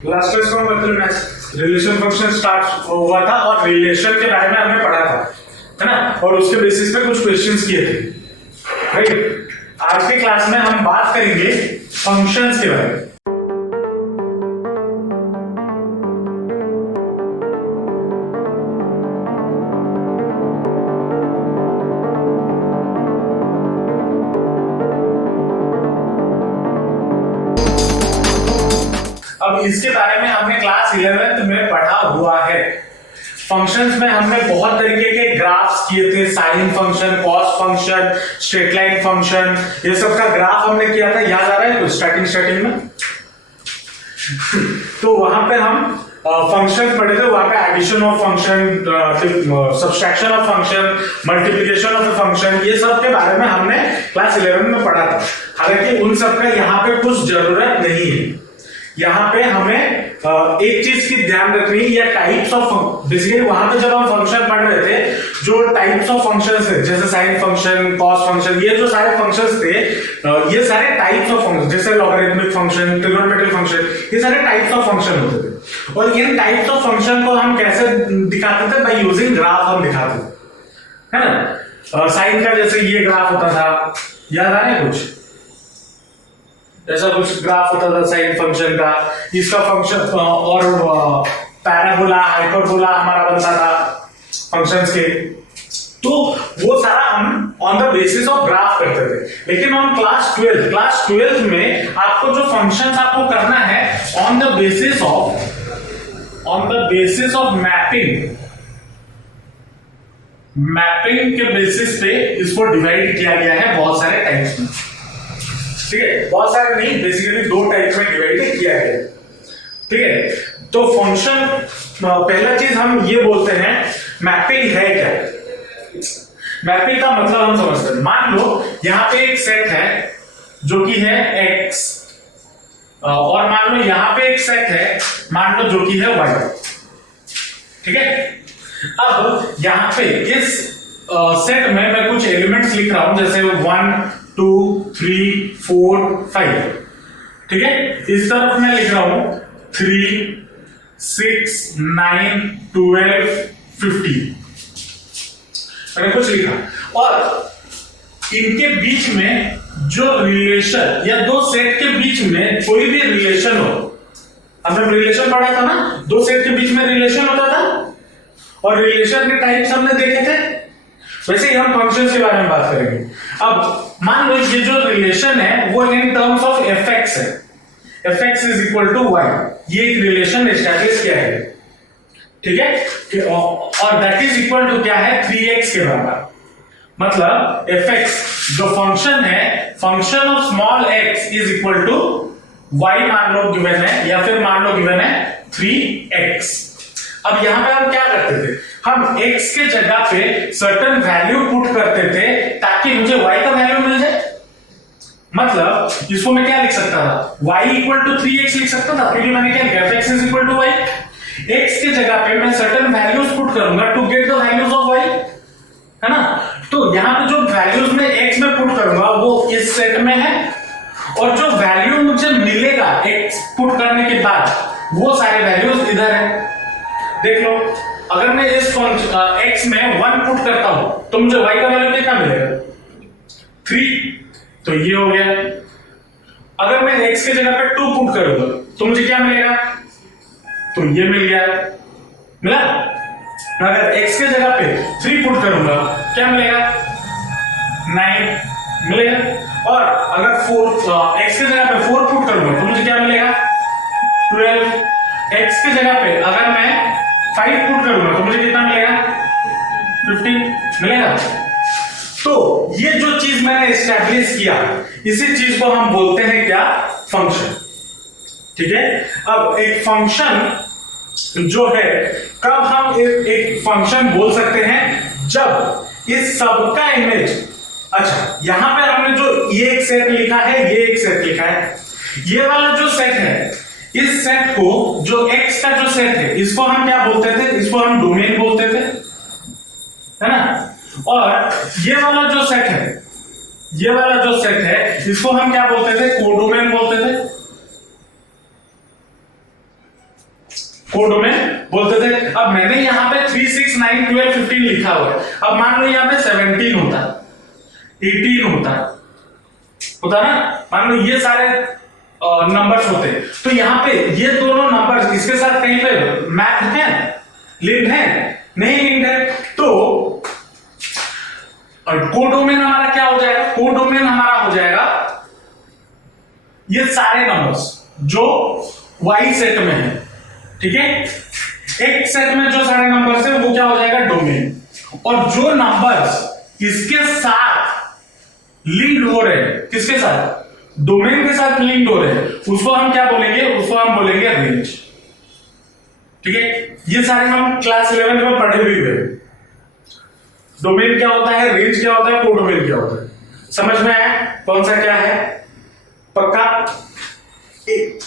Last class में मतलब relation function start हुआ था और रिलेशन के बारे में हमने पढ़ा था, है ना। और उसके बेसिस पे कुछ क्वेश्चंस किए थे, राइट। आज के क्लास में हम बात करेंगे फंक्शंस के बारे में। अब इसके बारे में हमने क्लास 11th में पढ़ा हुआ है। फंक्शंस में हमने बहुत तरीके के ग्राफ्स किए थे, sine function, cos function, straight line function, ये सब का ग्राफ हमने किया था, याद आ रहा है कुछ स्टार्टिंग में। तो वहां पे हम फंक्शन पढ़े थे, वहां पे addition of function, subtraction of function, multiplication of function, ये सब के बारे में हमने क्लास 11 में पढ़ा था। हालांकि उन सब का यहाँ पे कुछ जरूरत नहीं है। यहाँ पे हमें एक चीज की ध्यान रखनी है, या टाइप्स ऑफ, बेसिकली वहां पे जब हम फंक्शन पढ़ रहे थे, जो टाइप्स ऑफ फंक्शंस थे, जैसे साइन फंक्शन, कॉस फंक्शन, ये जो सारे फंक्शंस थे, ये सारे टाइप्स ऑफ फंक्शन, जैसे लॉगरिथमिक फंक्शन, ट्रिगोनोमेट्रिक फंक्शन, ये सारे टाइप्स ऑफ फंक्शन होते थे। और इन टाइप्स ऑफ फंक्शन को हम कैसे दिखाते थे? बाय यूजिंग ग्राफ हम दिखाते थे, है ना। साइन का जैसे ये ग्राफ होता था, याद आ रहा है कुछ? ऐसा कुछ ग्राफ होता था साइन फंक्शन का। इसका फंक्शन और पैराबोला, हाइपरबोला हमारा बनता था फंक्शंस के। तो वो सारा हम on the basis of graph करते थे। लेकिन ऑन क्लास 12 में आपको जो फंक्शंस आपको करना है on the basis of mapping के बेसिस पे इसको डिवाइड किया गया है बहुत सारे टाइप्स में, ठीक है। बहुत सारे नहीं, बेसिकली 2 टाइप में डिवाइड किया गया, ठीक है। तो फंक्शन, पहला चीज हम ये बोलते हैं, मैपिंग है क्या? मैपिंग का मतलब हम समझते हैं। मान लो यहां पे एक सेट है जो कि है x, और मान लो यहां पे एक सेट है, मान लो जो कि है y, ठीक है। अब यहां पे इस सेट में मैं कुछ एलिमेंट्स लिख रहा हूं, जैसे 1 2 3 4 5, ठीक है। इस तरफ मैं लिख रहा हूं 3 6 9 12 15, मैंने कुछ लिखा। और इनके बीच में जो रिलेशन, या 2 सेट के बीच में कोई भी रिलेशन हो, हमने रिलेशन पढ़ा था ना, 2 सेट के बीच में रिलेशन होता था, और रिलेशन के टाइप्स हमने देखे थे। वैसे ही हम फंक्शंस के बारे में बात करेंगे। अब मान लो ये जो रिलेशन है वो इन टर्म्स ऑफ fx है, fx is equal to y, ये एक रिलेशन एस्टैब्लिश किया है, ठीक है। और दैट इज इक्वल टू क्या है? 3x के बराबर। मतलब fx जो फंक्शन है, function of small x is equal to y मान लो गिवन है, या फिर मान लो गिवन है 3x। अब यहां पे हम क्या करते थे? हम x के जगह पे सर्टेन वैल्यू पुट करते थे ताकि मुझे y का वैल्यू मिल जाए। मतलब इसको मैं क्या लिख सकता था? y इक्वल टू 3x लिख सकता था, क्योंकि मैंने क्या लिखा? fx is equal to y। x के जगह पे मैं सर्टेन वैल्यूज पुट करूंगा to get the values of y, है ना। तो यहां पे जो वैल्यूज मैं x में पुट करूंगा वो इस सेट में है, और जो वैल्यू मुझे मिलेगा x पुट करने के बाद, वो सारे वैल्यूज इधर है। देख लो, अगर मैं इस x में 1 पुट करता हूं तो मुझे y का वैल्यू कितना मिलेगा? 3, तो ये हो गया। अगर मैं x के जगह पे 2 पुट करूंगा तो मुझे क्या मिलेगा? तो ये मिल गया, मिला। अगर x के जगह पे 3 पुट करूंगा क्या मिलेगा? 9 मिलेगा। और अगर x के जगह पे 4 पुट करूंगा तो मुझे क्या मिलेगा? 12। x के जगह पे अगर मैं 5 पुट करूंगा तो मुझे कितना मिलेगा? 15 मिलेगा। तो ये जो चीज मैंने एस्टैब्लिश किया, इसी चीज को हम बोलते हैं क्या? फंक्शन, ठीक है। अब एक फंक्शन जो है, कब हम एक फंक्शन बोल सकते हैं? जब इस सब का इमेज, अच्छा यहां पे हमने जो ये एक सेट लिखा है, ये एक सेट लिखा है, ये वाला जो सेट है, इस सेट को, जो x का जो सेट है, इसको हम क्या बोलते थे? इसको हम डोमेन बोलते थे, है ना। और ये वाला जो सेट है, इसको हम क्या बोलते थे? कोडोमेन बोलते थे, कोडोमेन बोलते थे। अब मैंने यहाँ पे 3, 6, 9, 12, 15 लिखा हुआ है। अब मान लो यहाँ पे 17 होता, 18 होता ना, मान लो ये सारे नंबर्स होते, तो यहाँ पे ये दोनों नंबर्स इसके साथ कहीं पे मैप है, लिंक है, नहीं लिंक है, तो कोडोमेन हमारा क्या हो जाएगा? कोडोमेन हमारा हो जाएगा ये सारे नंबर्स जो वाई सेट में है, ठीक है। एक सेट में जो सारे नंबर्स है वो क्या हो जाएगा? डोमेन। और जो नंबर्स इसके साथ लिंक हो रहे हैं, किसके साथ? डोमेन के साथ लिंक हो रहे हैं, उसको हम क्या बोलेंगे? उसको हम बोलेंगे रेंज, ठीक है। ये सारे हम क्लास 11 में पढ़े हुए हैं। डोमेन क्या होता है, रेंज क्या होता है, कोडोमेन क्या होता है, समझ में आया कौन सा क्या है? पक्का।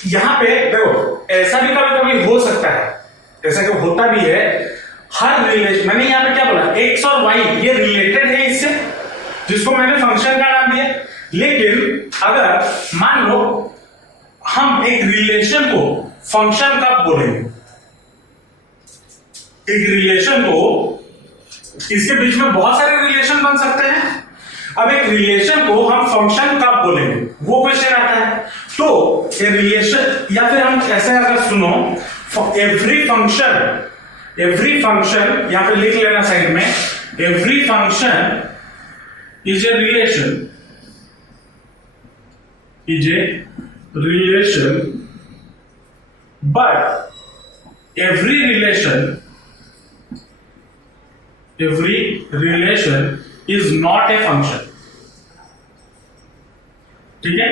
यहां पे देखो, ऐसा भी कभी कभी हो सकता है, ऐसा कि होता भी है, हर रिलेशन, मैंने यहां पे क्या बोला, एक्स और वाई ये रिलेटेड है इससे, जिसको मैंने फंक्शन का नाम दिया। लेकिन अगर मान लो हम एक रिलेशन को फंक्शन कब बोलेंगे? एक रिलेशन को, इसके बीच में बहुत सारे रिलेशन बन सकते हैं। अब एक रिलेशन को हम फंक्शन कब बोलेंगे, वो क्वेश्चन आता है। तो ये रिलेशन, या फिर हम ऐसे अगर सुनो, एवरी फंक्शन यहां पे लिख लेना साइड में, every function is a relation, but every relation is not a function, ठीक है।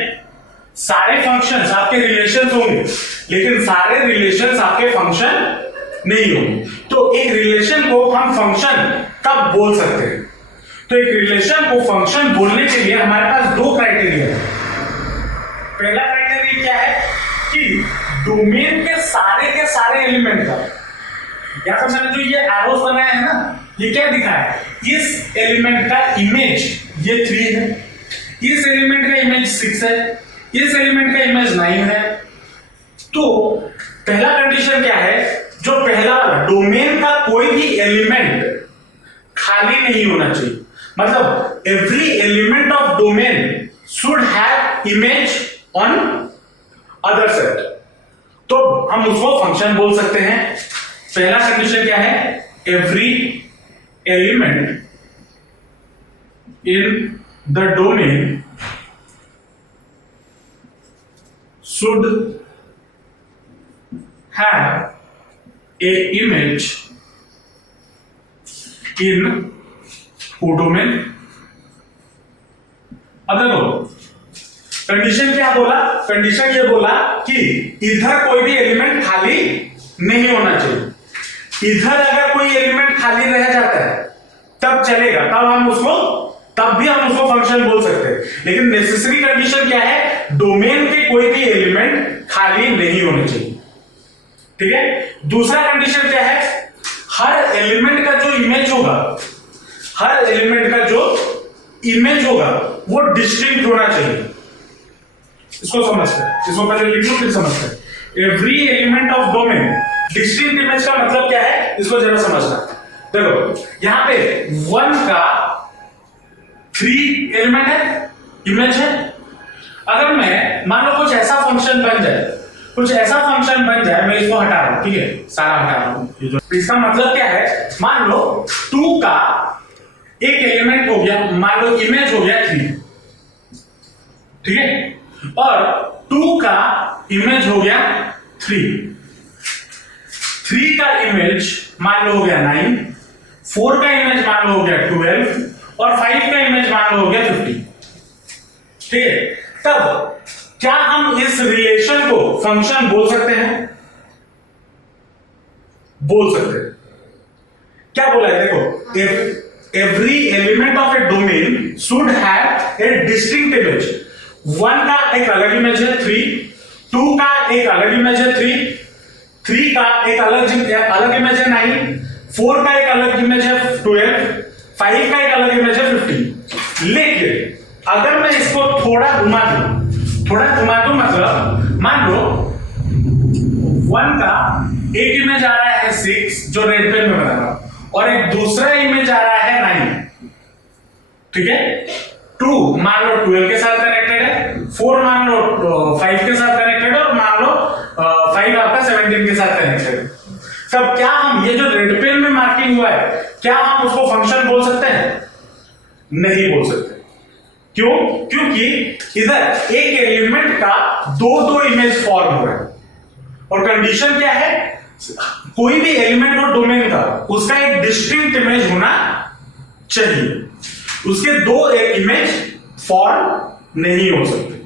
सारे फंक्शंस आपके रिलेशंस होंगे, लेकिन सारे रिलेशंस आपके फंक्शन नहीं होंगे। तो एक रिलेशन को हम फंक्शन कब बोल सकते हैं? तो एक रिलेशन को फंक्शन बोलने के लिए हमारे पास दो क्राइटेरिया है। पहला क्राइटेरिया क्या है कि डोमेन के सारे एलिमेंट का, या फिर मैंने जो ये एरोस बनाया है ना, ये क्या दिखा है? इस एलिमेंट का इमेज ये 3 है, इस एलिमेंट का इमेज 6 है, इस एलिमेंट का इमेज 9 है। तो पहला कंडीशन क्या है? जो पहला डोमेन का कोई भी एलिमेंट खाली नहीं होना चाहिए, मतलब every element of domain should have image on other set, तो हम उसको फंक्शन बोल सकते हैं। पहला कंडीशन क्या है? Every element in the domain should have a image in codomain. अब देखो कंडीशन क्या बोला? कंडीशन ये बोला कि इधर कोई भी एलिमेंट खाली नहीं होना चाहिए। इधर अगर कोई एलिमेंट खाली रह जाता है तब चलेगा, तब भी हम उसको फंक्शन बोल सकते हैं। लेकिन नेसेसरी कंडीशन क्या है? डोमेन के कोई भी एलिमेंट खाली नहीं होने चाहिए, ठीक है। दूसरा कंडीशन क्या है? हर एलिमेंट का जो इमेज होगा वो डिस्टिंक्ट होना चाहिए। इसको समझते हैं, इसको पहले लिख लो फिर समझते हैं। Every element of domain, distinct image का मतलब क्या है इसको जरा समझना। देखो यहां पे 1 का 3 एलिमेंट है, इमेज है। अगर मैं मान लो कुछ ऐसा फंक्शन बन जाए, मैं इसको हटा रहा हूं, ठीक है, सारा हटा रहा हूं। इसका मतलब क्या है? मान लो 2 का एक एलिमेंट हो गया, मान लो इमेज हो गया 3, ठीक है, और 2 का इमेज हो गया 3 का इमेज मान लो हो गया 9, 4 का इमेज मान लो हो गया 12 और 5 का इमेज मान लो हो गया 50, ठीक है। तब क्या हम इस रिलेशन को फंक्शन बोल सकते हैं? बोल सकते हैं। क्या बोला है? देखो every element of A domain should have a distinct image. 1 का एक अलग इमेज है 3, 2 का एक अलग इमेज है 3 का एक अलग इमेज है 9, 4 का एक अलग इमेज है 12, 5 का एक अलग इमेज है 50। लेकिन अगर मैं इसको थोड़ा घुमा दूं मतलब मान लो 1 का एक इमेज आ रहा है 6 जो रेड पेन में बना रहा हूं, और एक दूसरा इमेज आ रहा है 9। ठीक है, 2 मान लो 12 के साथ कनेक्टेड है, 4 मान लो 5 के साथ कनेक्टेड है, और मान लो 5 आपका 17 के साथ कनेक्टेड है। तब क्या हम ये जो रेड पेन में मार्किंग हुआ है, क्या हम उसको फंक्शन बोल सकते हैं? नहीं बोल सकते। क्यों? क्योंकि इधर एक एलिमेंट का दो इमेज फॉर्म हो रहा है, और कंडीशन क्या है? कोई भी एलिमेंट और डोमेन का उसका एक डिस्टिंक्ट इमेज होना चाहिए, उसके दो इमेज फॉर्म नहीं हो सकते।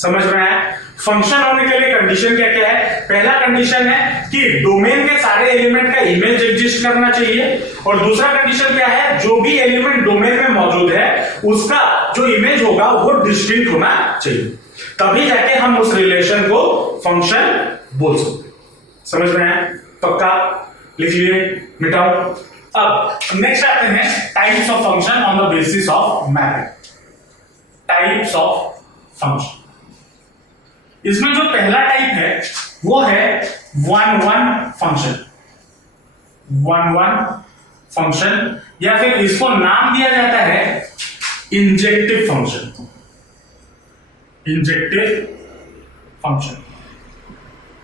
समझ में आया? फंक्शन होने के लिए कंडीशन क्या क्या है? पहला कंडीशन है कि डोमेन के सारे एलिमेंट का इमेज एग्जिस्ट करना चाहिए, और दूसरा कंडीशन क्या है? जो भी एलिमेंट डोमेन में मौजूद है उसका जो इमेज होगा वो डिस्टिंक्ट होना चाहिए, तभी जाके हम उस रिलेशन को फंक्शन बोल सकते। समझ में आया? पक्का? लिख लिए, मिटाओ। अब नेक्स्ट आते हैं types of function on the basis of mapping. Types of function, इसमें जो पहला टाइप है वो है 1-1 फंक्शन। 1-1 फंक्शन, या फिर इसको नाम दिया जाता है इंजेक्टिव फंक्शन। इंजेक्टिव फंक्शन,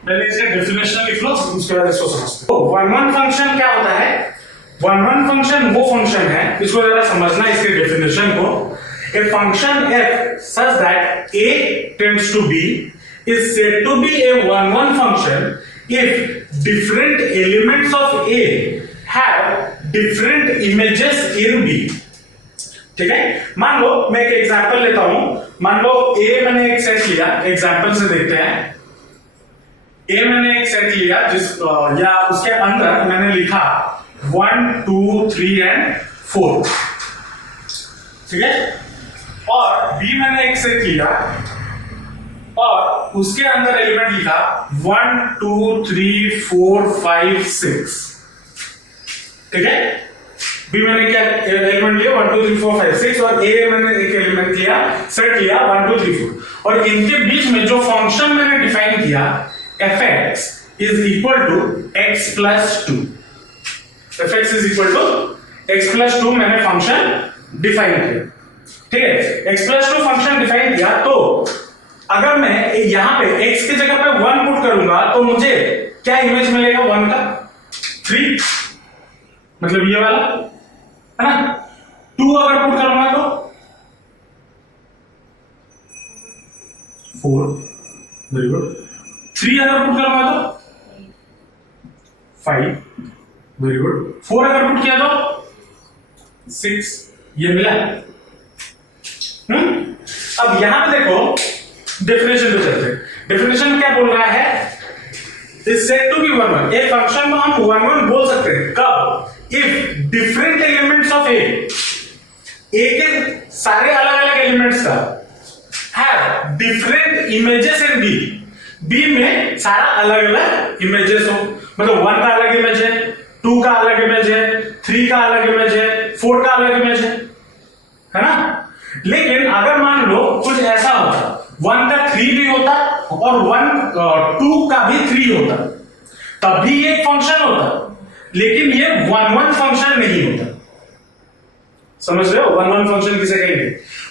पहले इसका डेफिनेशन लिख लो, उसके बाद इसको समझते हैं। 1-1 फंक्शन क्या होता है? 1-1 फंक्शन वो फंक्शन है, इसको जरा समझना इसके डेफिनेशन को। A function f such that a tends to b is said to be a 1-1 function if different elements of a have different images in b। ठीक है, मान लो मैं एक एग्जांपल लेता हूं। मान लो a मैंने एक सेट लिया, एग्जांपल से देखते हैं। a मैंने एक सेट लिया जिस या उसके अंदर मैंने लिखा 1, 2, 3 एंड 4। ठीक है, और B मैंने एक सेट लिया और उसके अंदर एलिमेंट लिखा 1, 2, 3, 4, 5, 6। ठीक है, B मैंने क्या एलिमेंट लिया 1, 2, 3, 4, 5, 6, और A मैंने एक एलिमेंट लिया, सेट लिया 1, 2, 3, 4, और इनके बीच में जो फंक्शन मैंने डिफाइन किया fx is equal to x plus 2। fx is equal to x plus 2 मैंने फंक्शन डिफाइन किया। ठीक है, x plus 2 फंक्शन डिफाइन किया, तो अगर मैं यहां पे x की जगह पे 1 पुट करूंगा तो मुझे क्या इमेज मिलेगा 1 का? 3, मतलब ये वाला है ना। 2 अगर पुट करूंगा तो 4, वेरी गुड। 3 अगर पुट करूंगा तो 5, वेरी गुड। 4 अगर पुट किया तो 6, ये मिला। अब यहां पे देखो डेफिनेशन पे चलते हैं। डेफिनेशन क्या बोल रहा है? Is said to be 1-1। एक फंक्शन को हम 1-1 बोल सकते हैं कब? If different elements of A के सारे अलग अलग एलिमेंट्स का have different images in B में सारा अलग अलग इमेजेस हो, मतलब 1 का अलग इमेज है, 2 का अलग इमेज है, 3 का अलग इमेज है, 4 का अलग इमेज है ना। लेकिन अगर मान लो कुछ ऐसा होता 1 का 3 भी होता और 2 का भी 3 होता, तब भी ये फंक्शन होता, लेकिन ये 1-1 फंक्शन नहीं होता। समझ रहे हो? 1-1 फंक्शन किसे कहेंगे?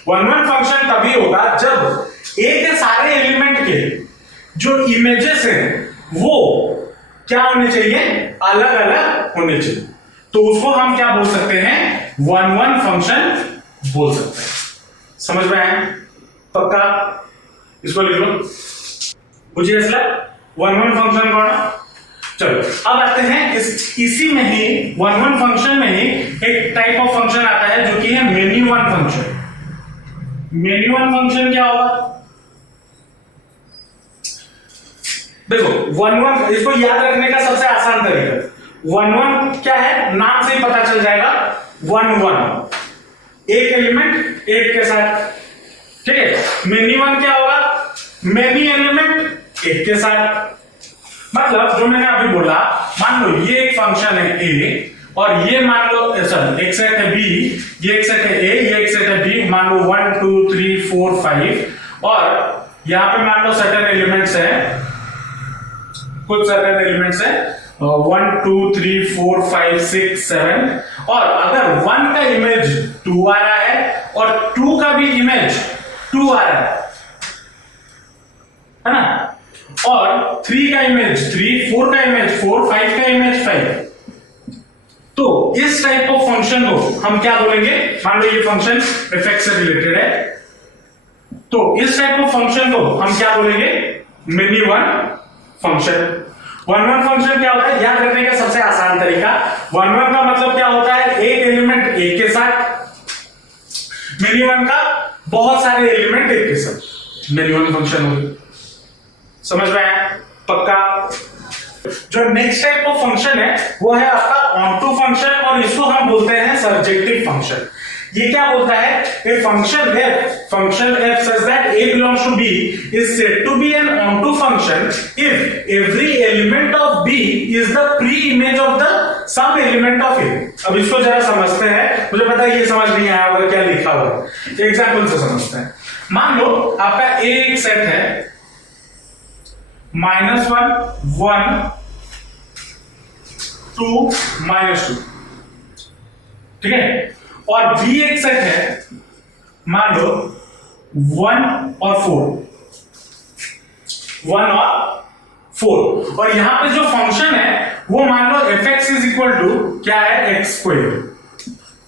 1-1 फंक्शन तभी होगा जब ए के सारे एलिमेंट के जो इमेजेस हैं वो क्या होने चाहिए? अलग अलग होने चाहिए, तो उसको हम क्या बोल सकते हैं? 1-1 फंक्शन बोल सकते हैं। समझ में आया? पक्का? इसको लिख लो, मुझे इसलिए 1-1 फंक्शन कौन? चलो अब आते हैं इसी में ही 1-1 फंक्शन में ही एक टाइप ऑफ फंक्शन आता है जो कि है many one function. Many one function क्या होगा? देखो 1-1 इसको याद रखने का सबसे आसान तरीका 1-1 क्या है, नाम से ही पता चल जाएगा। 1-1 एक एलिमेंट एक के साथ, ठीक है। मेनी वन क्या होगा? मेनी एलिमेंट एक के साथ। मतलब जो मैंने अभी बोला, मान लो ये एक फंक्शन है ए और ये मान लो सर एक सेट है बी, ये एक सेट है ए, ये एक सेट है बी, मान लो 1 2 3 4 5 और यहां पे मान लो सर्टेन एलिमेंट्स है कुछ सर्टेन एलिमेंट्स है 1 2 3 4 5 6 7 और अगर 1 का इमेज 2 आ रहा है और 2 का भी इमेज 2 आ रहा है ना, और 3 का इमेज 3, 4 का इमेज 4, 5 का इमेज 5, तो इस टाइप ऑफ फंक्शन को हम क्या बोलेंगे? मान लो ये फंक्शन एफ से रिलेटेड है, तो इस टाइप ऑफ फंक्शन को हम क्या बोलेंगे? Many one function. One one function क्या होता है? याद रखने का सबसे आसान तरीका, वन वन का मतलब क्या होता है? एक एलिमेंट एक के साथ। मेनी वन का बहुत सारे एलिमेंट एक के साथ मेनी वन फंक्शन होगी। समझ में आया? पक्का? जो नेक्स्ट टाइप ऑफ फंक्शन है वो है आपका ऑन टू फंक्शन, और इसको हम बोलते हैं सर्जेक्टिव फंक्शन। ये क्या बोलता है? ए function f such that a belongs to b is said to be an onto function if every element of b is the pre-image of the some element of a। अब इसको जरा समझते हैं, मुझे पता है ये समझ नहीं आया होगा क्या लिखा हुआ है, एग्जांपल से समझते हैं। मान लो आपका a एक सेट है -1 1 2 -2, ठीक है, और b एक सेट है मान लो 1 और 4, 1 और 4, और यहां पे जो फंक्शन है वो मान लो fx इज इक्वल टू क्या है? x square.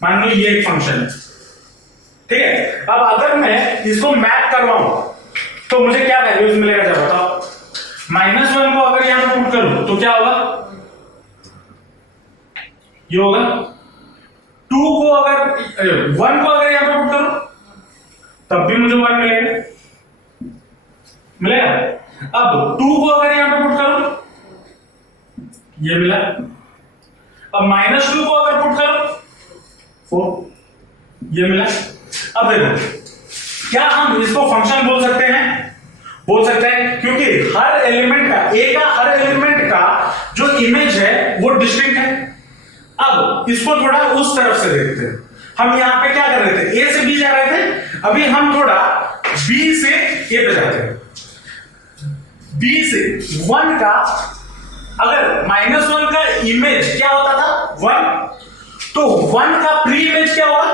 मान लो ये एक फंक्शन है, ठीक है। अब अगर मैं इसको मैप करवाऊं तो मुझे क्या वैल्यूज मिलेगा जब बताओ? -1 को अगर यहां पे पुट करूं तो क्या होगा? ये होगा। 2 को अगर 1 को अगर यहां पे पुट करूं तब भी मुझे 1 मिलेगा। अब 2 को अगर यहां पे पुट करूं ये मिला। अब -2 को अगर पुट करूं 4 ये मिला। अब देखो क्या हम इसको फंक्शन बोल सकते हैं? बोल सकते हैं, क्योंकि हर एलिमेंट का ए का हर एलिमेंट का जो इमेज है वो डिस्टिंक्ट है। अब इसको थोड़ा उस तरफ से देखते हैं। हम यहां पे क्या कर रहे थे? ए से बी जा रहे थे, अभी हम थोड़ा बी से ए पे जाते हैं। बी से 1 का अगर -1 का इमेज क्या होता था? 1, तो 1 का प्री इमेज क्या होगा?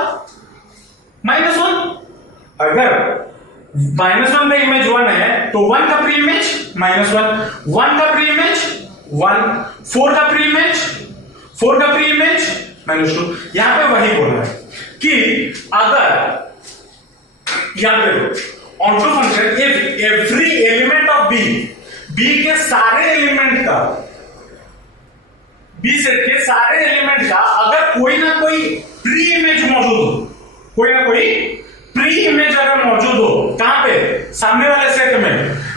-1। अगर -1 का इमेज 1 है तो 1 का प्री इमेज -1, 1 का प्री इमेज 1, 4 का प्री इमेज 4 का प्री इमेज -2। यहां पे वही बोल रहा है कि अगर यहां पे onto function if every element of B के सारे एलिमेंट का, बी सेट के सारे एलिमेंट का अगर कोई ना कोई प्री इमेज मौजूद हो, कोई ना कोई प्री इमेज अगर मौजूद हो, कहां पे? सामने वाले सेट में,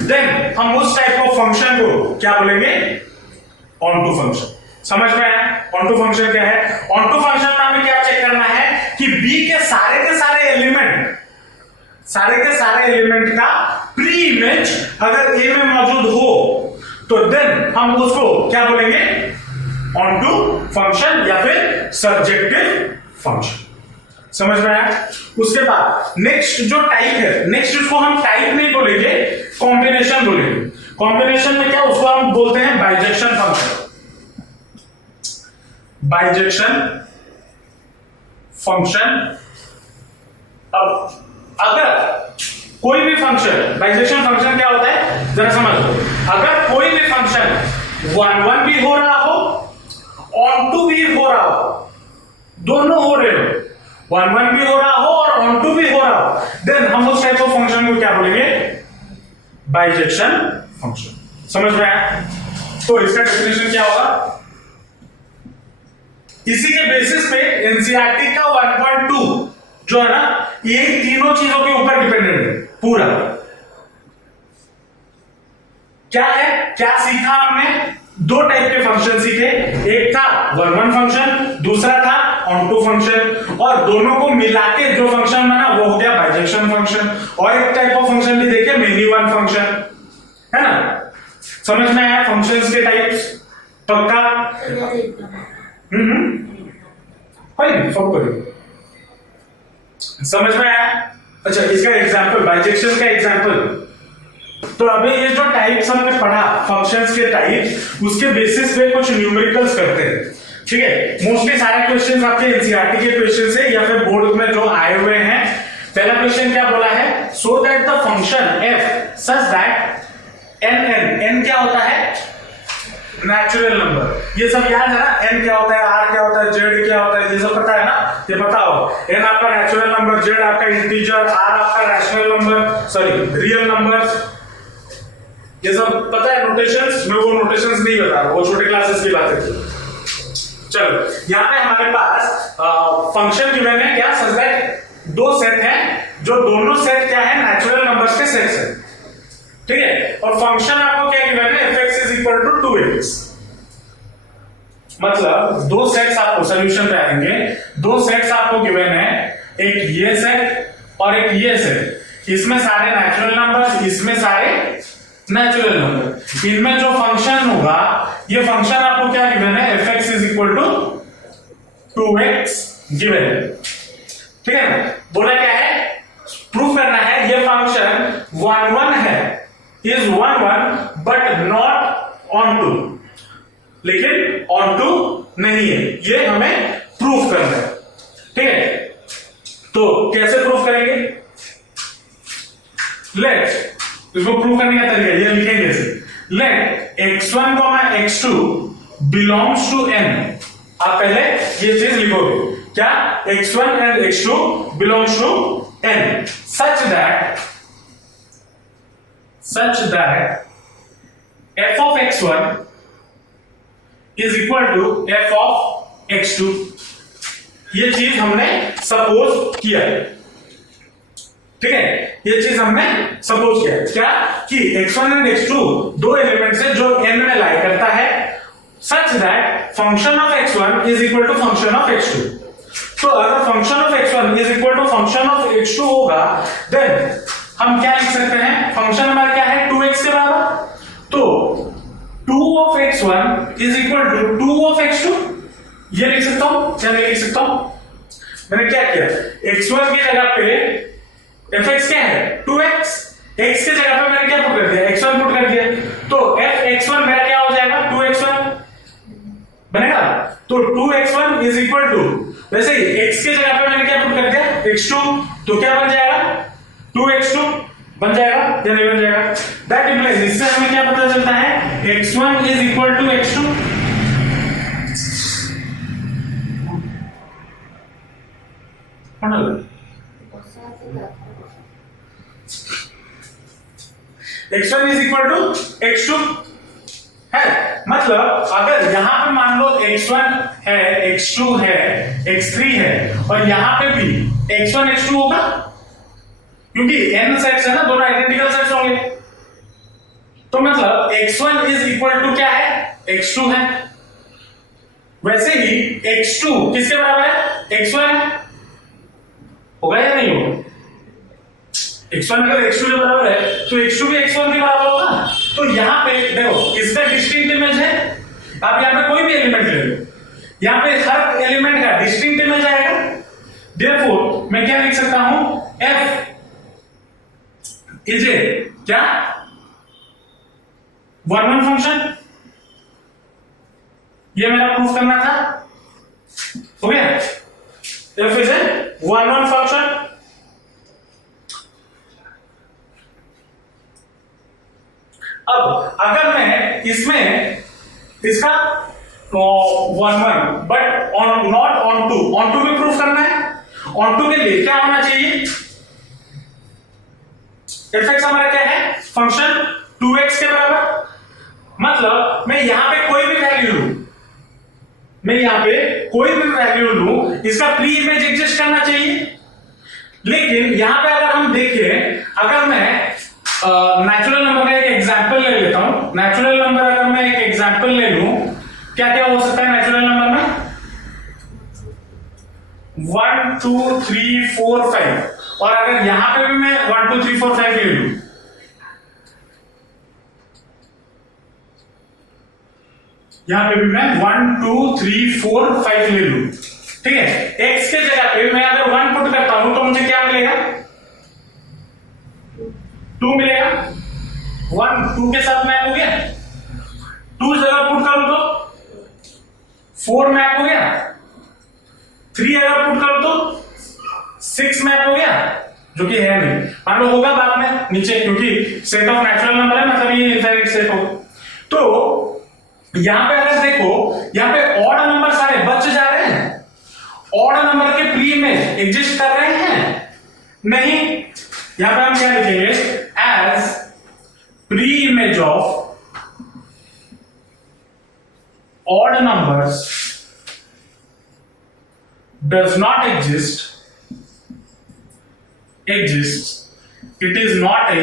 देन हम उस टाइप ऑफ फंक्शन को क्या बोलेंगे? Onto function. समझ में आया? ऑनटू फंक्शन क्या है? ऑनटू फंक्शन में हमें क्या चेक करना है कि बी के सारे एलिमेंट का प्री इमेज अगर ए में मौजूद हो तो देन हम उसको क्या बोलेंगे? ऑनटू फंक्शन या फिर सर्जेक्टिव फंक्शन। समझ में आया? उसके बाद नेक्स्ट जो टाइप है, नेक्स्ट उसको हम टाइप नहीं बोलेंगे, कॉम्बिनेशन बोलेंगे। कॉम्बिनेशन में क्या? उसको हम बोलते हैं बाइजेक्शन फंक्शन। Bijection function. अब अगर कोई भी फंक्शन, बाइजेक्शन फंक्शन क्या होता है जरा समझ लो। अगर कोई भी फंक्शन 1 1 भी हो रहा हो, ऑन टू भी हो रहा हो, दोनों हो रहे हो, 1 1 भी हो रहा हो और ऑन टू भी हो रहा हो, देन हम उस टाइप ऑफ फंक्शन को क्या बोलेंगे? Bijection function. समझ में आया? तो इसका डेफिनेशन क्या होगा? इसी के बेसिस पे एनसीईआरटी का 1.2 जो है ना, ये तीनों चीजों के ऊपर डिपेंडेंट है पूरा। क्या है? क्या सीखा हमने? 2 टाइप के फंक्शन सीखे। एक था 1 1 फंक्शन, दूसरा था ऑन टू फंक्शन, और दोनों को मिला के जो फंक्शन बना वो हो गया बाइजेक्शन फंक्शन। और एक टाइप ऑफ फंक्शन भी देखे, मेनी वन फंक्शन, है ना? समझ में आया फंक्शंस के टाइप्स? पक्का? समझ में आया? अच्छा, इसका एग्जांपल, बाइजेक्शन का एग्जांपल तो अभी ये जो टाइप्स हमने पढ़ा फंक्शंस के टाइप, उसके बेसिस पे कुछ न्यूमेरिकल्स करते हैं। ठीक है, मोस्टली सारे क्वेश्चंस आपके एनसीईआरटी के क्वेश्चंस है या फिर बोर्ड में जो आए हुए हैं। पहला क्वेश्चन क्या बोला है, so that the function F such that N क्या होता है, नेचुरल नंबर। ये सब याद है ना, एन क्या होता है, आर क्या होता है, जेड क्या होता है, ये सब पता है ना, ये बताओ। एन आपका नेचुरल नंबर, जेड आपका इंटीजर, आर आपका rational number, sorry real numbers, ये सब पता है नोटेशंस। मैं वो नोटेशंस नहीं बता रहा, वो छोटे क्लासेस की बात है। चलो यहाँ पे हमारे पास फंक्शन गिवन है क्या, सच दैट दो सेट हैं, जो दोनों सेट क्या है, नेचुरल नंबर्स के सेट्स हैं। ठीक है, और फंक्शन आपको क्या गिवन है, fx is equal to 2x। मतलब दो सेट्स आपको सोल्यूशन पे आएंगे, दो सेट्स आपको गिवन है, एक ये सेट और एक ये सेट। इसमें सारे नेचुरल नंबर, इसमें सारे नेचुरल नंबर। इनमें जो फंक्शन होगा, ये फंक्शन आपको क्या गिवन है, fx is equal to 2x given है। ठीक है ना, बोला क्या है, प्रूफ करना है ये फंक्शन 1 1 है, is 1 1 but not onto, लेकिन ऑन टू नहीं है, ये हमें प्रूफ करना है। ठीक है, तो कैसे प्रूफ करेंगे, लेट इसको प्रूव करने का तरीका ये लिखेंगे ऐसे, late x1, x2 belongs to n। आप पहले ये चीज लिखोगे क्या, x1 and x2 belongs to n such that f of x1 is equal to f of x2। ये चीज हमने सपोज किया है। ठीक है, ये चीज हमने सपोज किया क्या, कि x1 एंड x2 दो एलिमेंट्स है जो n में लाई करता है, such that function of x1 is equal to function of x2। तो अगर function of x1 is equal to function of x2 होगा, then हम क्या लिख सकते हैं, फंक्शन हमारा क्या है, 2x के बराबर। तो 2 of x1 is equal to 2 of x2, ये लिख सकता हूं क्या नहीं लिख सकता हूं। मैंने क्या किया, x1 की जगह पे fx क्या है, 2x, x की जगह पे मैंने क्या पुट कर दिया, x1 पुट कर दिया, तो fx1 मेरा क्या हो जाएगा, 2x1 बनेगा। तो 2x1 इज इक्वल टू, वैसे ही x की जगह पे मैंने क्या पुट कर दिया, x2, तो क्या बन जाएगा, 2x2 बन जाएगा या नहीं बन जाएगा। दैट इंप्लाइज, इससे हमें क्या पता चलता है, x1 is equal to x2। x1 is equal to x2 है। मतलब अगर यहां पे मान लो x1 है, x2 है, x3 है, और यहां पे भी x1 x2 होगा, क्योंकि n सेट्स है ना, दोनों आइडेंटिकल सेट्स होंगे। तो मतलब x1 इज इक्वल टू क्या है, x2 है। वैसे ही x2 किसके बराबर है, x1 है, होगा या नहीं होगा। x1 अगर x2 के बराबर है तो x2 भी x1 के बराबर होगा। तो यहां पे देखो इसका डिस्टिंक्ट इमेज है, आप यहां पे कोई भी एलिमेंट ले लो, यहां पे हर एलिमेंट का डिस्टिंक्ट इमेज आएगा। देयरफॉर मैं क्या लिख सकता हूं, f इज ए क्या, 1 1 फंक्शन। ये मेरा प्रूफ करना था, हो गया। f is a 1 1 function. अब अगर मैं इसमें इसका 1 1 बट नॉट ऑन टू भी प्रूफ करना है, ऑन टू के लिए क्या होना चाहिए, fx हमारा क्या है, फंक्शन 2x के बराबर। मतलब मैं यहां पे कोई भी वैल्यू लूं, मैं यहां पे कोई भी वैल्यू लूं, इसका प्री इमेज एग्जिस्ट करना चाहिए। लेकिन यहां पे अगर हम देखें, अगर मैं नेचुरल नंबर का एक एग्जांपल ले लेता हूं, नेचुरल नंबर अगर मैं एक एग्जांपल ले लूं, क्या क्या हो सकता है नेचुरल नंबर में, 1 2 3 4 5, और अगर यहां पे भी मैं 1 2 3 4 5 ले लूं, यहां पे भी मैं 1 2 3 4 5 ले लूं, ठीक है। x के जगह पे मैं अगर 1 पुट करता हूं तो मुझे क्या मिलेगा, 2 मिलेगा। 1 2 के साथ मैप हो गया, 2 अगर पुट करूं तो 4 मैप हो गया, 3 अगर पुट करूं तो 6 मैप हो गया, जो कि है नहीं, मान लो होगा बाद में नीचे, क्योंकि सेट ऑफ नेचुरल नंबर है, मतलब ये इनफाइनाइट सेट होगा। तो यहां पे अगर देखो, यहां पे ऑड नंबर सारे बच जा रहे हैं, ऑड नंबर के प्री इमेज एग्जिस्ट कर रहे हैं नहीं। यहां पे हम क्या लिखेंगे, as preimage of odd numbers does not exists, it is not a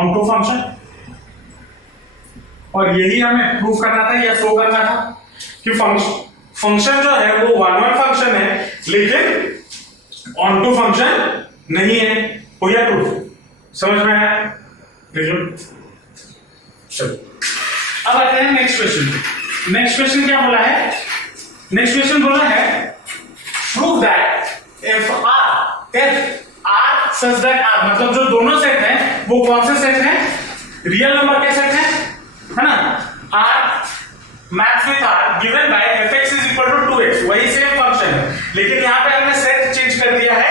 onto function। और यही हमें प्रूफ करना था या शो करना था कि फंक्शन जो है वो वन वन फंक्शन है, लेकिन onto फंक्शन नहीं है। हो गया प्रूफ, समझ में आया? चलो अब आते हैं नेक्स्ट क्वेश्चन। नेक्स्ट क्वेश्चन क्या बोला है? नेक्स्ट क्वेश्चन बोला है prove that if R such that R, मतलब जो दोनों सेट हैं वो कौन से सेट हैं? रियल नंबर के सेट हैं, है ना? R match with R given by fx is equal to 2x, वही सेम फंक्शन है, लेकिन यहां पे हमने सेट चेंज कर दिया है,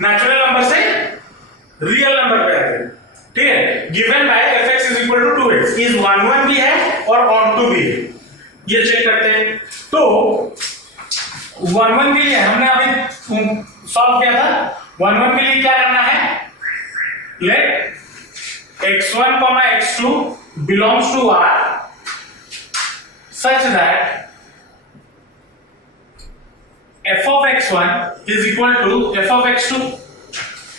नेचुरल नंबर से रियल नंबर पे आ गया। ठीक है, given by fx is equal to 2x is 1 1 भी है और onto भी है, ये चेक करते हैं। तो 1 1 के लिए हमने अभी सॉल्व किया था, 1 1 के लिए क्या करना है, late x1, x2 belongs to R such that f of x1 is equal to f of x2,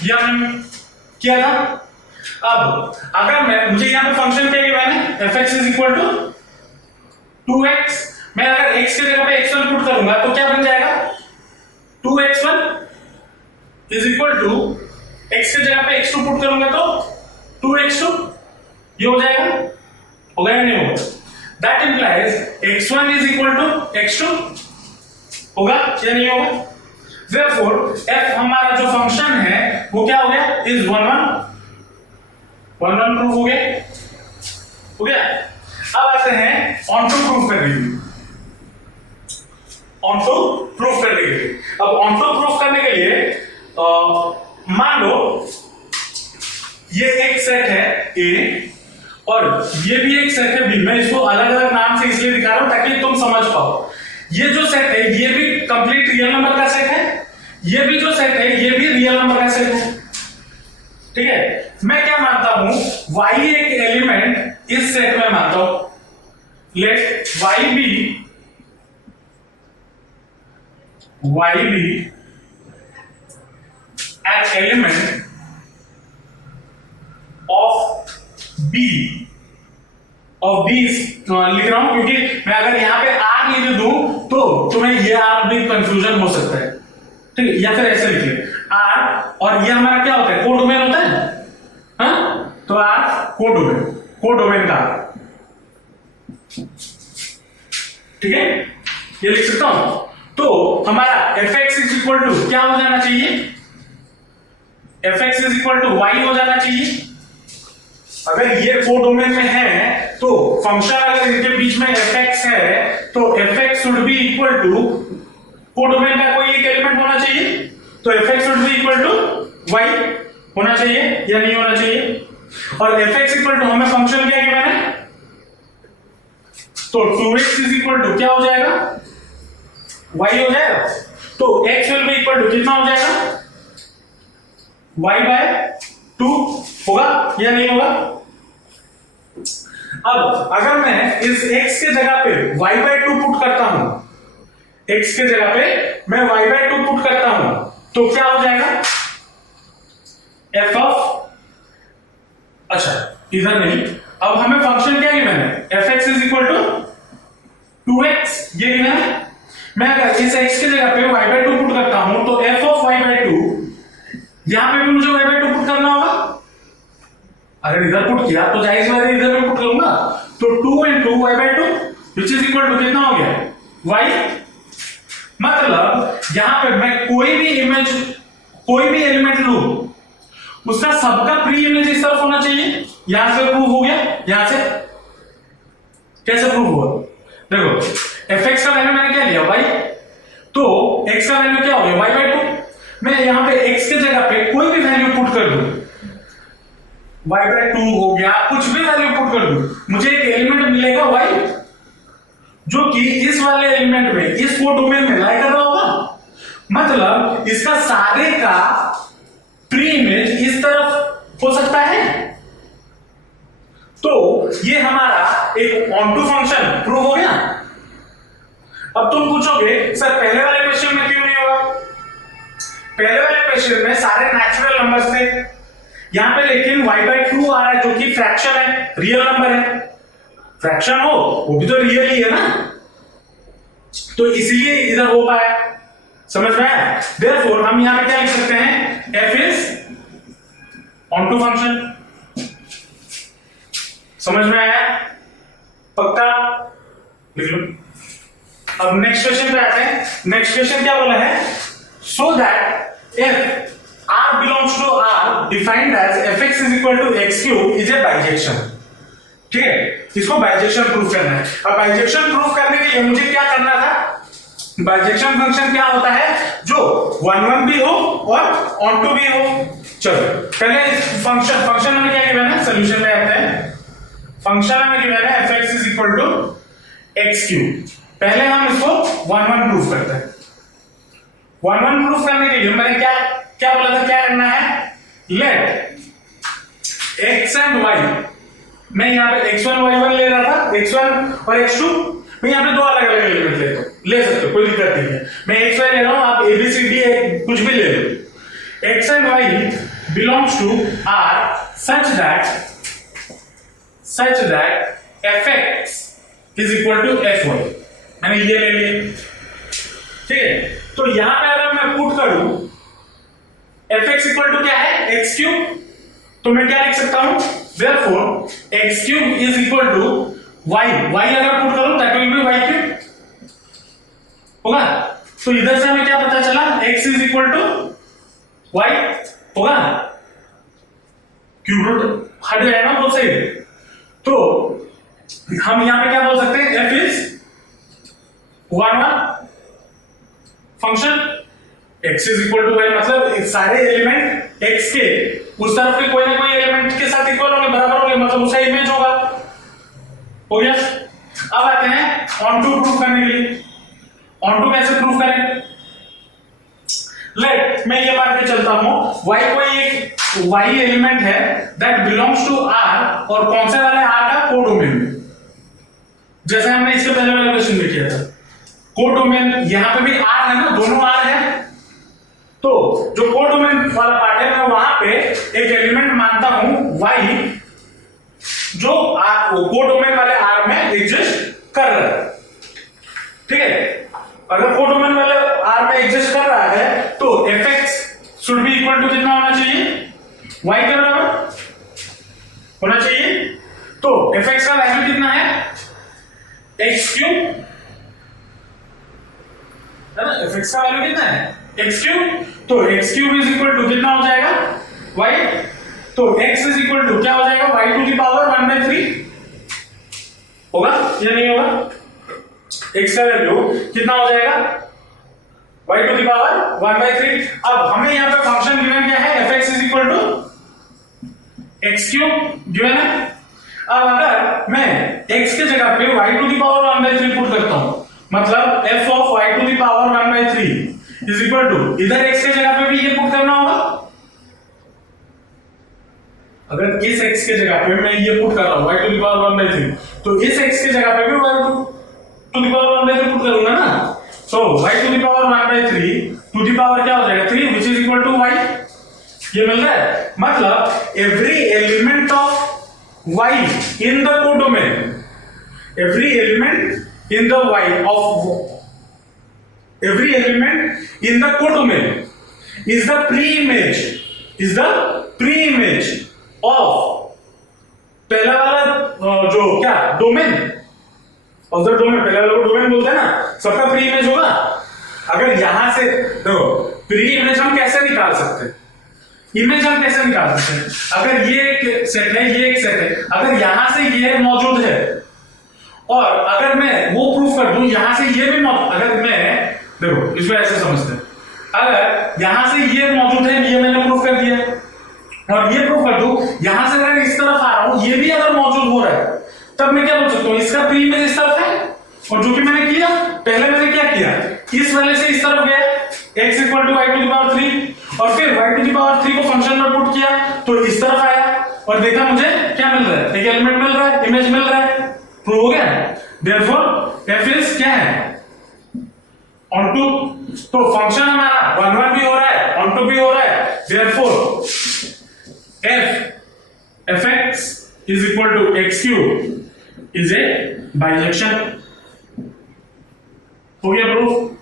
ये हमने किया था। अब अगर मुझे यहां पे फंक्शन क्या गिवन है, fx is equal to 2x, मैं अगर x की जगह पे x1 पुट करूंगा तो क्या बन जाएगा, 2x1 is equal to x की जगह पे x2 पुट करूंगा तो 2x2, ये हो जाएगा, होगा या नहीं होगा? That implies x1 is equal to x2, होगा या नहीं होगा? Therefore f हमारा जो फंक्शन है वो क्या हो गया, is 1 1 प्रूफ हो गया, हो गया। अब आते हैं onto प्रूफ करने के लिए, onto प्रूफ करने के लिए। अब onto प्रूफ करने के लिए मान लो ये एक सेट है A और ये भी एक सेट है B, मैं इसको अलग अलग नाम से इसलिए दिखा रहा हूं ताकि तुम समझ पाओ। ये जो सेट है ये भी कंप्लीट रियल नंबर का सेट है, ये भी जो सेट है ये भी रियल नंबर का सेट है। ठीक है, मैं क्या मानता हूं, y एक एलिमेंट इस सेट में मानता हूं, late y be an element of B लिख रहा हूं क्योंकि मैं अगर यहां पे R लिख दूं तो तुम्हें ये R भी कंफ्यूजन हो सकता है। ठीक है, या फिर ऐसे लिखिए R, और ये हमारा क्या होता है, कोडोमेन होता है, हाँ? तो R कोडोमेन का, ठीक है, ये लिख सकता हूं। तो हमारा fx इज इक्वल टू क्या हो जाना चाहिए, fx is equal to y हो जाना चाहिए। अगर ये कोडोमेन में है तो फंक्शन अगर इनके बीच में fx है तो fx should be equal to codomain का कोई एक एलिमेंट होना चाहिए, तो fx should be equal to y होना चाहिए या नहीं होना चाहिए। और fx इक्वल टू हमें फंक्शन क्या गिवन है, तो 2x इज इक्वल टू क्या हो जाएगा, y हो जाएगा। तो x will be equal to कितना हो जाएगा, y बाय 2 होगा या नहीं होगा। अब अगर मैं इस x के जगह पे y बाय 2 पुट करता हूं, x के जगह पे मैं y बाय 2 पुट करता हूं तो क्या हो जाएगा, f ऑफ, अच्छा इधर नहीं, अब हमें फंक्शन क्या गिवन है, fx is equal to 2x, ये गिवन है। मैं अगर इस x की जगह पे y बाय 2 पुट करता हूं तो f ऑफ y बाय 2, यहां पे भी मुझे y बाय 2 पुट करना होगा। अगर इधर पुट किया तो जाहिर बात है इधर भी पुट करूंगा, तो 2 into y by 2 which is equal to कितना हो गया, y। मतलब यहां पे मैं कोई भी एलिमेंट लूं उसका सबका प्री इमेज इस तरफ होना चाहिए। यहां से प्रूव हो गया, यहां से कैसे प्रूव हुआ? देखो fx का वैल्यू मैंने क्या लिया y, तो x का वैल्यू क्या हो गया y/2। मैं यहां पे x के जगह पे कोई भी वैल्यू पुट कर दूं, y/2 हो गया, कुछ भी वैल्यू पुट कर दूं, मुझे एक एलिमेंट मिलेगा y जो कि इस वाले एलिमेंट में, इस कोडोमेन में लाई कर रहा होगा। मतलब इसका सारे का प्री इमेज इस तरफ हो सकता है। तो ये हमारा एक ऑनटू फंक्शन प्रूव हो गया। अब तुम पूछोगे सर पहले वाले क्वेश्चन में क्यों नहीं होगा? पहले वाले क्वेश्चन में सारे नेचुरल नंबर्स थे, यहां पे लेकिन y/2 आ रहा है जो कि फ्रैक्शन है, रियल नंबर है। फ्रैक्शन हो वो भी तो रियल ही है ना, तो इसलिए इधर हो पाया। समझ में आया? देयरफॉर हम यहां पे क्या लिख सकते हैं, f इज ऑनटू फंक्शन। समझ में आया? पक्का लिख लो। अब नेक्स्ट क्वेश्चन पे आते हैं। नेक्स्ट क्वेश्चन क्या बोला है, so that if r belongs to r defined as fx is equal to x cube is a bijection। ठीक है, इसको बाइजेक्शन प्रूफ करना है। अब बाइजेक्शन प्रूफ करने के लिए मुझे क्या करना था, बाइजेक्शन फंक्शन क्या होता है, जो 1 भी हो और ऑन टू भी हो। चलो पहले इस फंक्शन में क्या गिवन है, सॉल्यूशन में आते हैं। फंक्शन में गिवन है fx is equal to x cube। पहले हम इसको 1 प्रूफ करते हैं। 1 प्रूफ करने के लिए मैंने क्या बोला था, क्या करना है, लेट x एंड y, मैं यहाँ पे x1 y1 ले रहा था, x1 और x2, मैं यहाँ पे दो अलग अलग एलिमेंट लेता हूँ, ले सकते हो, कोई दिक्कत नहीं है। मैं xy ले रहा हूँ, आप ABCD कुछ भी ले लो। x and y belongs to R such that fx is equal to fy। मैंने ये ले लिया, ठीक है। तो यहां पे अगर मैं पुट करूं fx इक्वल टू क्या है, x क्यूब, तो मैं क्या लिख सकता हूं, therefore x cube is equal to y अगर पुट करूं that will be y cube होगा। तो इधर से हमें क्या पता चला, x is equal to y होगा, क्यूब रूट हट गया ना बोल सही। तो हम यहां पे क्या बोल सकते हैं, f is 1 function, x is equal to y, मतलब सारे एलिमेंट x के उस तरफ के कोई ना कोई एलिमेंट के साथ इक्वल होंगे, बराबर होंगे, मतलब उसका इमेज होगा। हो गया। अब आते हैं ऑन टू प्रूफ करने के लिए। ऑन टू कैसे प्रूफ करें, लेट मैं ये मान के चलता हूं y कोई एक y एलिमेंट है दैट बिलोंग्स टू r, और कौन से वाले r का कोडोमेन में, जैसे हमने इसके पहले वाले क्वेश्चन में किया था। कोडोमेन यहां पे भी r है ना, दोनों r है, तो जो कोडोमेन वाला पार्ट है मैं वहां पे एक एलिमेंट मानता हूं y जो कोडोमेन वाले r में एग्जिस्ट कर रहा है। ठीक है, अगर कोडोमेन वाले r में एग्जिस्ट कर रहा है तो fx should be equal to कितना होना चाहिए, y के बराबर होना चाहिए। तो fx का वैल्यू कितना है, x क्यूब है ना, fx का वैल्यू कितना है, x क्यूब। तो x cube is equal to कितना हो जाएगा, y। तो x इज इक्वल टू क्या हो जाएगा, y टू द पावर 1/3 होगा या नहीं होगा। x का वैल्यू कितना हो जाएगा, y टू द पावर 1/3। अब हमें यहां पे फंक्शन गिवन क्या है, fx is equal to x cube given है। अब अगर मैं x के जगह पे y to the power 1/3 put करता हूं, मतलब f of y to the power 1/3 is equal to, इधर x के जगह पे भी ये पुट करना होगा। अगर इस x के जगह पे मैं ये पुट कर रहा हूं y टू द पावर 1/3, तो इस x के जगह पे भी y to the power 1/3 put करूंगा ना। तो y to the power 1/3 to the power क्या हो जाएगा, 3, which is equal to y। ये मिल रहा है, मतलब every element of y in the codomain, every element in the y of every element in the codomain is the pre-image of पहला वाला जो क्या डोमेन ऑफ द डोमेन, पहला वाला को डोमेन बोलते हैं ना, सबका प्री इमेज होगा। अगर यहां से देखो प्री इमेज हम कैसे निकाल सकते हैं, इमेज हम कैसे निकाल सकते हैं? अगर ये एक सेट है, ये एक सेट है, अगर यहां से ये मौजूद है और अगर मैं वो प्रूफ कर दूं यहां से ये भी मौजूद, अगर मैं देखो इसको ऐसे समझते हैं, अगर यहां से ये मौजूद है, ये मैंने प्रूफ कर दिया, और ये प्रूफ कर दूं यहां से अगर इस तरफ आ रहा हूं, ये भी अगर मौजूद हो रहा है, तब मैं क्या बोल सकता हूं? इसका प्री इमेज इस तरफ है, और जो कि मैंने किया पहले, मैंने क्या किया, इस वाले से इस तरफ गया x equal to Y to the power 3 और फिर y टू दी पावर 3 को फंक्शन में पुट किया तो इस तरफ आया और देखा मुझे क्या मिल रहा है, एक एलिमेंट मिल रहा है, इमेज मिल रहा है, प्रूव हो गया। देयरफॉर f इज क्या है, ऑनटू, तो फंक्शन हमारा 1 1 भी हो रहा है, ऑनटू भी हो रहा है, therefore f(x) is equal to x cube is a bijection. हो गया प्रूफ?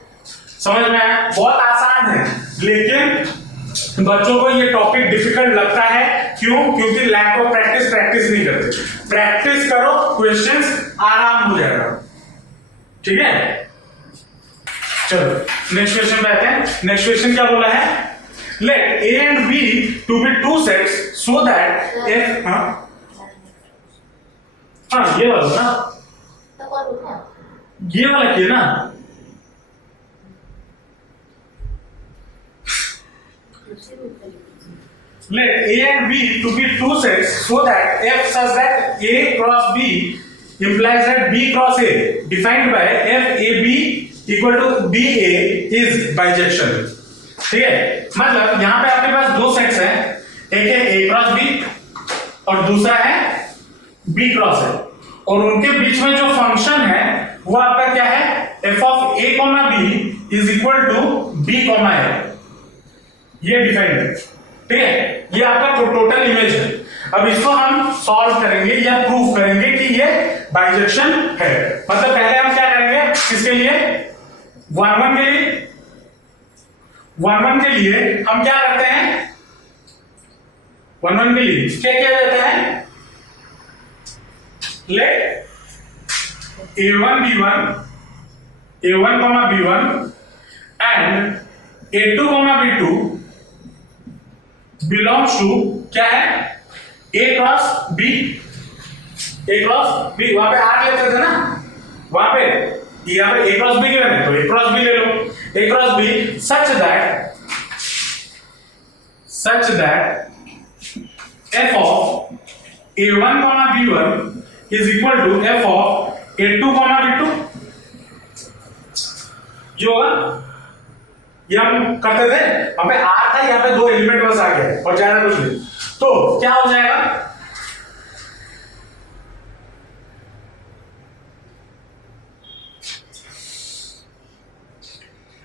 समझ में आया? बहुत आसान है, लेकिन बच्चों को ये टॉपिक डिफिकल्ट लगता है। क्यों? क्योंकि लैक ऑफ प्रैक्टिस नहीं करते। प्रैक्टिस करो, क्वेश्चंस आराम हो जाएगा। ठीक है, चलो नेक्स्ट क्वेश्चन पे आते हैं। नेक्स्ट क्वेश्चन क्या बोला है? Let a and b to be two sets so that if ये वाला ना, ये वाला किया ना, let a and b to be two sets so that f such that a cross b implies that b cross a defined by f a b equal to b a is bijection। ठीक है, मतलब यहां पे आपके पास दो sets हैं, एक है a क्रॉस b और दूसरा है b क्रॉस a, और उनके बीच में जो फंक्शन है वो आपका क्या है, f of a b is equal to b a, ये डिफाइंड है। ठीक है, ये आपका टोटल इमेज है। अब इसको हम सॉल्व करेंगे या प्रूव करेंगे कि ये बाइजेक्शन है। मतलब पहले हम क्या करेंगे, इसके लिए 1 1 के लिए, 1 1 के लिए हम क्या करते हैं, 1 1 के लिए क्या किया जाता है, late a1 b1 a1 b1 and a2 b2 belongs to क्या है, a cross b, a cross b, वहां पे आर लेते थे ना, वहां पे यहाँ पे a क्रॉस b गिवन है तो a क्रॉस b ले लो, a cross b such that f of a1 b1 is equal to f of a2 b2। जो होगा ये हम करते थे, वहां पे आर था, यहाँ पे दो एलिमेंट बस आ गया और ज्यादा कुछ नहीं, तो क्या हो जाएगा,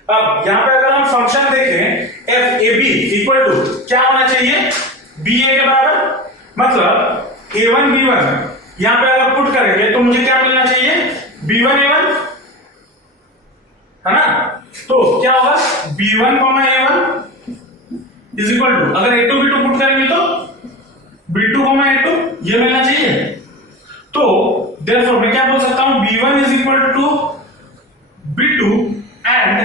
अब यहां पे अगर हम फंक्शन देखें F A B equal to क्या होना चाहिए, बी ए के बराबर, मतलब a1 b1 यहां पे अगर पुट करेंगे तो मुझे क्या मिलना चाहिए, b1 a1, है ना, तो क्या होगा b1 a1 is equal to, अगर a2 b2 पुट करेंगे तो b2 a2 ये मिलना चाहिए। तो देयरफॉर मैं क्या बोल सकता हूं, b1 is equal to b2 and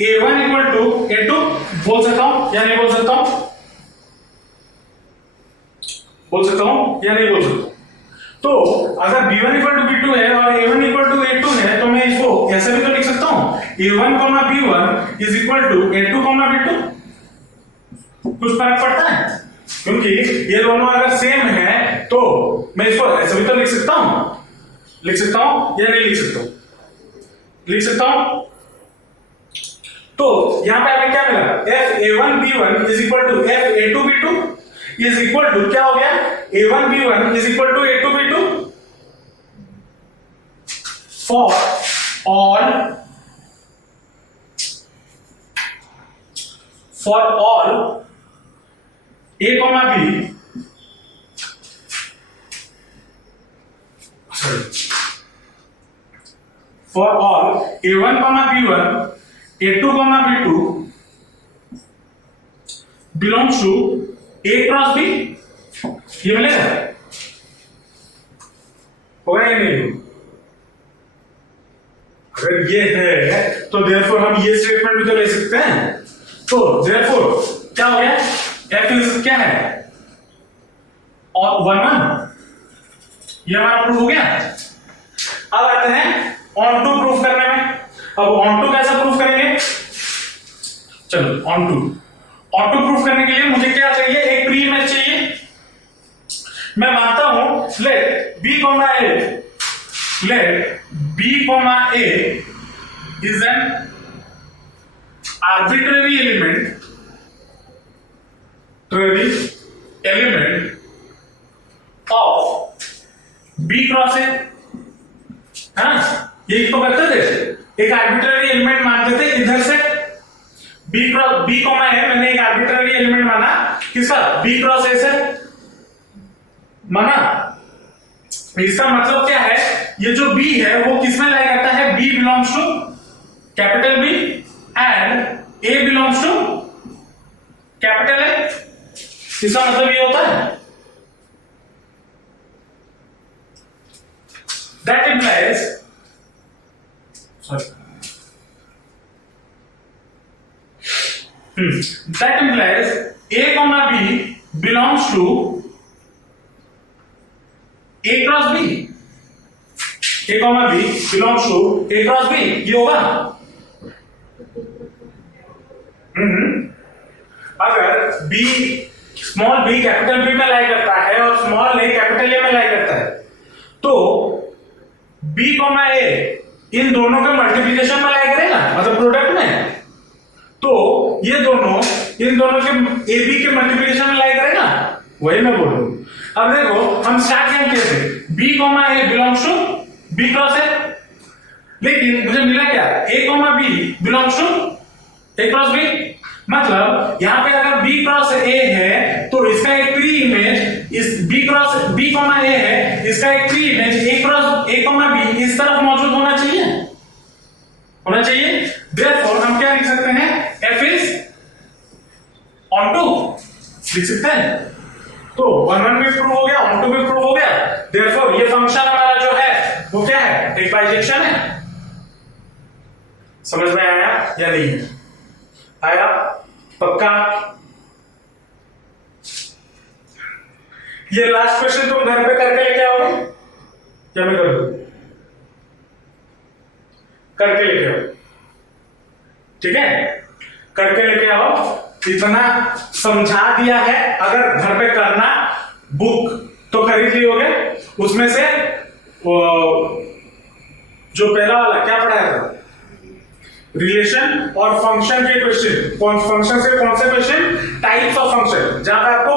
a1 equal to a2 बोल सकता हूं या नहीं बोल सकता हूं, बोल सकता हूं या नहीं बोल सकता हूं। तो अगर b1 इक्वल टू b2 है और a1 इक्वल टू a2 है तो मैं इसको ऐसे भी तो लिख सकता हूं, a1 b1 is equal to a2 b2। कुछ फर्क पड़ता है, क्योंकि ये दोनों अगर सेम है तो मैं इसको ऐसे भी तो लिख सकता हूं या नहीं लिख सकता हूं, लिख सकता हूं। तो यहां पे हमें क्या मिला, f a1 b1 is equal to f a2 b2 is equal to क्या हो गया, a1 b1 is equal to a2 b2 for all a b, for all a1 b1 a2 b2 belongs to a cross b, ये मिलेगा, होगा या नहीं? अगर ये है तो देयरफॉर हम ये स्टेटमेंट भी तो ले सकते हैं। तो देयरफॉर क्या हो गया, एफ इज क्या है और 1 ये हमारा प्रूफ हो गया। अब आते हैं ऑन टू प्रूफ करने में। अब ऑन टू कैसे प्रूफ करेंगे, चलो ऑन टू प्रूफ करने के लिए मुझे क्या चाहिए, एक प्री इमेज चाहिए। मैं मानता हूं let B comma A is an arbitrary element of B cross A, है ना, ये तो करते थे, एक आर्बिट्ररी एलिमेंट मानते थे इधर से बी कॉमा है, मैंने एक आर्बिट्ररी एलिमेंट माना किसका, बी क्रॉस ए से माना। इसका मतलब क्या है, ये जो बी है वो किसमें लाई करता है, B belongs to capital B and A belongs to capital A. इसका मतलब ये होता है that implies A comma B belongs to A cross B। A comma B belongs to A cross B, ये होगा। अगर B small b capital B में लाई करता है और स्मॉल a कैपिटल A में लाई करता है, तो B कॉमा A इन दोनों के मल्टीप्लिकेशन में लाई करेगा, मतलब प्रोडक्ट में, तो ये दोनों इन दोनों के AB के मल्टीप्लिकेशन में लाई करेगा, वही मैं बोल रहा हूं। अब देखो हम स्टार्ट करें कैसे, B comma A belongs to B cross A, लेकिन मुझे मिला क्या, A comma B belongs to A cross B। मतलब यहां पे अगर B क्रॉस A है तो इसका एक प्री इमेज इस B कॉमा A है, इसका एक pre image A cross A comma B इस तरफ मौजूद होना चाहिए। देयरफॉर हम क्या लिख सकते हैं, F इज ऑन टू लिख सकते हैं। तो 1 भी प्रूव हो गया, ऑन टू भी प्रूव हो गया। देयरफॉर ये फंक्शन हमारा जो है वो क्या है, एक बाइजेक्शन है। समझ में आया या नहीं है, आया पक्का। ये लास्ट क्वेश्चन तुम घर पे करके लेके आओगे या मैं कर दूं, करके लेके आओ, ठीक है, करके लेके आओ। इतना समझा दिया है, अगर घर पे करना बुक तो खरीद ली होगे, उसमें से जो पहला वाला क्या पढ़ाया था, रिलेशन और फंक्शन के क्वेश्चन, फंक्शन से कौन से क्वेश्चन, टाइप्स ऑफ फंक्शन, जहां पे आपको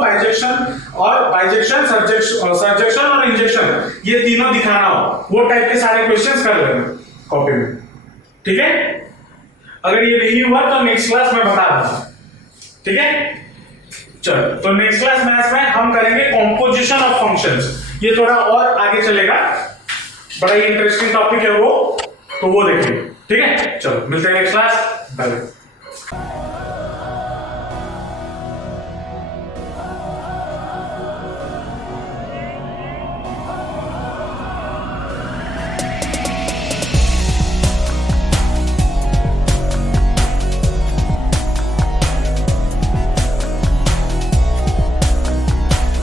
बाइजेक्शन सर्जेक्शन और इंजेक्शन ये तीनों दिखाना हो, वो टाइप के सारे क्वेश्चंस कर लेना कॉपी में, ठीक है। अगर ये नहीं हुआ तो नेक्स्ट क्लास में बता दूंगा, ठीक है। चलो, तो नेक्स्ट क्लास मैथ्स में हम करेंगे कॉम्पोजिशन ऑफ फंक्शंस। ये थोड़ा और आगे चलेगा, बड़ा ही इंटरेस्टिंग टॉपिक है वो, तो वो देखेंगे, ठीक है। चलो मिलते हैं नेक्स्ट क्लास, बाय।